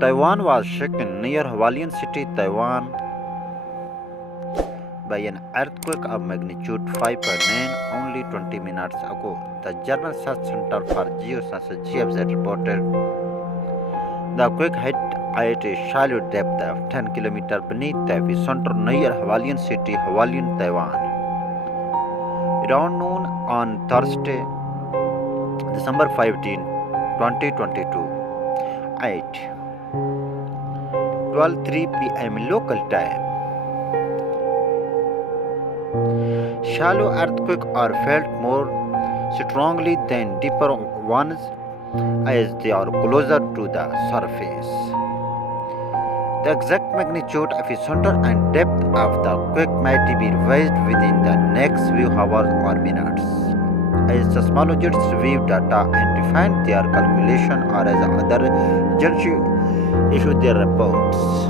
Taiwan was shaken near Hualien City, Taiwan by an earthquake of magnitude 5.9 only 20 minutes ago. The German Search Center for Geosciences (GFZ) reported the quake hit at a shallow depth of 10 km beneath the epicenter near Hualien City, Hualien, Taiwan. Around noon on Thursday, December 15, 2022, at 12:03 p.m. local time. Shallow earthquakes are felt more strongly than deeper ones as they are closer to the surface. The exact magnitude, epicenter, and depth of the quake might be revised within the next few hours or minutes, as seismologists review data and refine their calculation or as other agencies issue their reports.